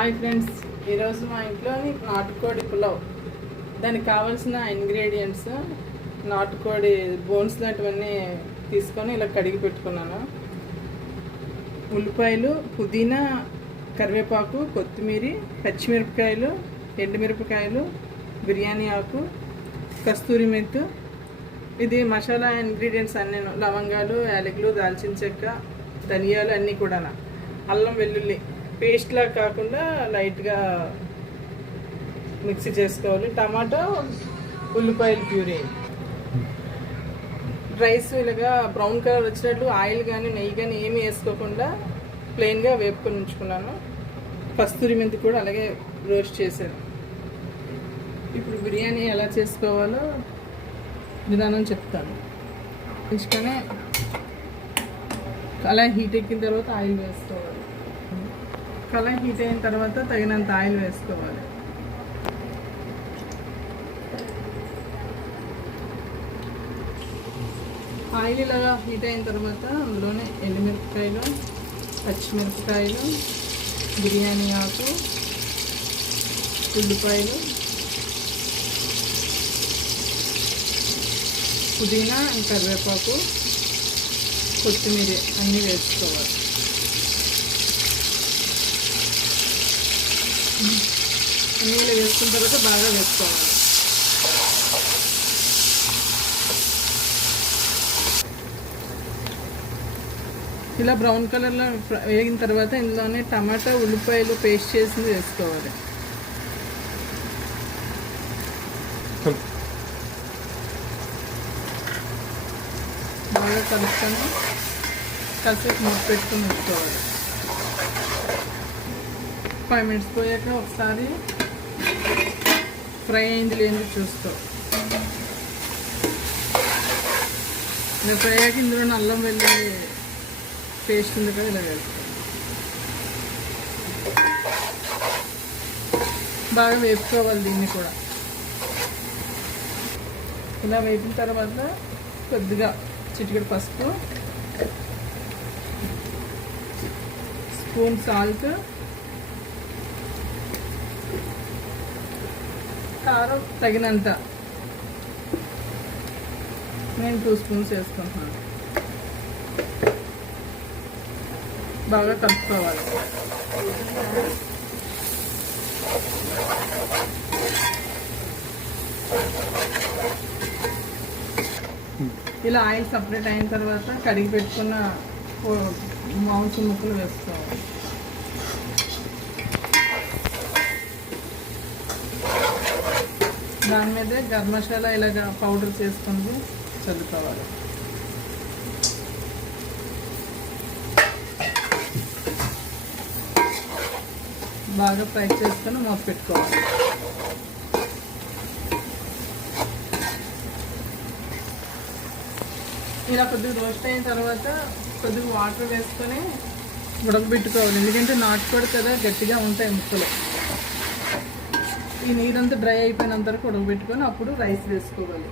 Hi friends, ఈరోజు మా ఇంట్లోని నాటుకోడి పులావ్. దానికి కావాల్సిన ఇంగ్రీడియంట్స్ నాటుకోడి బోన్స్ లాంటివన్నీ తీసుకొని ఇలా కడిగి పెట్టుకున్నాను. ఉల్లిపాయలు, పుదీనా, కరివేపాకు, కొత్తిమీర, పచ్చిమిరపకాయలు, ఎండుమిరపకాయలు, బిర్యానీ ఆకు, కస్తూరి మెంతు. ఇది మసాలా ఇంగ్రీడియంట్స్ అన్నీ, లవంగాలు, యాలకులు, దాల్చిన చెక్క, ధనియాలు అన్నీ కూడా. అల్లం వెల్లుల్లి పేస్ట్లా కాకుండా లైట్గా మిక్సీ చేసుకోవాలి. టమాటో, ఉల్లిపాయలు ప్యూరీ. రైస్ ఇలాగా బ్రౌన్ కలర్ వచ్చినట్లు ఆయిల్ కానీ నెయ్యి కానీ ఏమీ వేసుకోకుండా ప్లెయిన్గా వేపుకొని ఉంచుకున్నాను. కస్తూరి మెంతి కూడా అలాగే రోస్ట్ చేశాను. ఇప్పుడు బిర్యానీ ఎలా చేసుకోవాలో విధానం చెప్తాను. ఉంచుకొని అలా హీట్ ఎక్కిన తర్వాత ఆయిల్ వేసుకోవాలి. కళాయి హీట్ అయిన తర్వాత తగినంత ఆయిల్ వేసుకోవాలి. ఆయిల్ ఇలాగా హీట్ అయిన తర్వాత అందులోనే ఎండుమిరపకాయలు, పచ్చిమిరపకాయలు, బిర్యానీ ఆకు, ఉల్లిపాయలు, పుదీనా, కరివేపాకు, కొత్తిమీర అన్నీ వేసుకోవాలి. నీళ్ళు వేసుకున్న తర్వాత బాగా వేసుకోవాలి. ఇలా బ్రౌన్ కలర్లో వేగిన తర్వాత ఇందులోనే టమాటా, ఉల్లిపాయలు పేస్ట్ చేసింది వేసుకోవాలి. బాగా కలుపుకొని కాసేపు మూత పెట్టుకుని ఉంచుకోవాలి. 5 minutes పోయాక ఒకసారి ఫ్రై అయింది లేని చూస్తాం. ఇలా ఫ్రై అయ్యాక ఇందులో అల్లం వెల్లుల్లి పేస్ట్ ఉంది కదా, ఇలా వేస్తాం. బాగా వేపుకోవాలి దీన్ని కూడా. ఇలా వేపిన తర్వాత కొద్దిగా చిటికెడు పసుపు, స్పూన్ సాల్ట్, కారం తగినంత, నేను 2 స్పూన్స్ వేసుకుంటున్నాను. బాగా కలుపుకోవాలి. ఇలా ఆయిల్ సపరేట్ అయిన తర్వాత కడిగి పెట్టుకున్న మాంసం ముక్కలు వేసుకోవాలి. దాని మీదే గరం మసాలా ఇలాగ పౌడర్ చేసుకొని చల్లుకోవాలి. బాగా ఫ్రై చేసుకొని మూత పెట్టుకోవాలి. ఇలా కొద్దిగా రోస్ట్ అయిన తర్వాత కొద్దిగా వాటర్ వేసుకొని ఉడకబెట్టుకోవాలి. ఎందుకంటే నాటుకోడి కదా, గట్టిగా ఉంటాయి ముక్కలు. ఈ నీరంతా డ్రై అయిపోయినంత వరకు ఉడకబెట్టుకొని అప్పుడు రైస్ వేసుకోవాలి.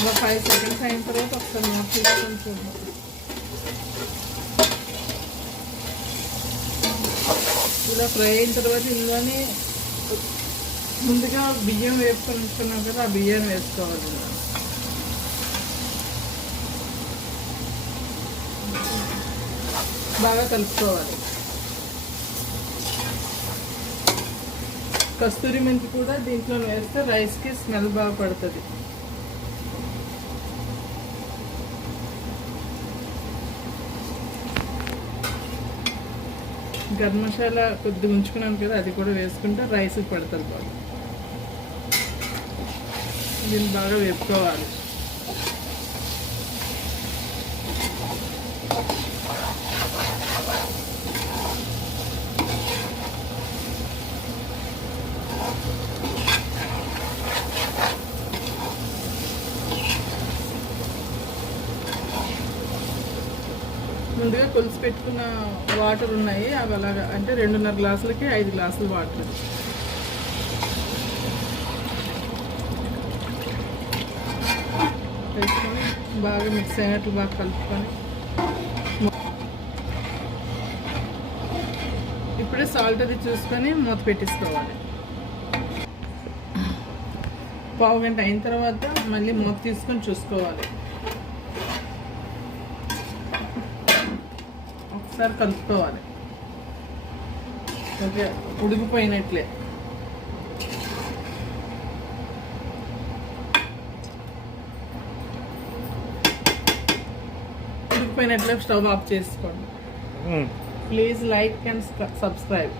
ఇలా 5 seconds అయిన తర్వాత ఒకసారి మూత తీసుకొని చూద్దాం. ఇలా ఫ్రై అయిన తర్వాత ఇందులోనే ముందుగా బియ్యం వేసుకొని ఉంచుకున్నాం కదా, ఆ బియ్యం వేసుకోవాలి. బాగా కలుపుకోవాలి. కస్తూరి మెంతి కూడా దీంట్లో వేస్తే రైస్కి స్మెల్ బాగా పడుతుంది. గరం మసాలా కొద్దిగా ఉంచుకున్నాను కదా, అది కూడా వేసుకుంటే రైస్కి పడుతుంది బాగా. దీన్ని బాగా వేపుకోవాలి. ముందుగా కొలిసి పెట్టుకున్న వాటర్ ఉన్నాయి, అవి అలాగా అంటే 2.5 గ్లాసులకి 5 గ్లాసులు వాటర్ వేసుకొని బాగా మిక్స్ అయినట్లు బాగా కలుపుకొని ఇప్పుడే సాల్ట్ అది చూసుకొని మూత పెట్టేసుకోవాలి. పావు గంట అయిన తర్వాత మళ్ళీ మూత తీసుకొని చూసుకోవాలి. ఒకసారి కలుపుకోవాలి. ఓకే, ఉడికిపోయినట్లే. ఉడికిపోయినట్లే స్టవ్ ఆఫ్ చేసుకోండి. Please like and subscribe.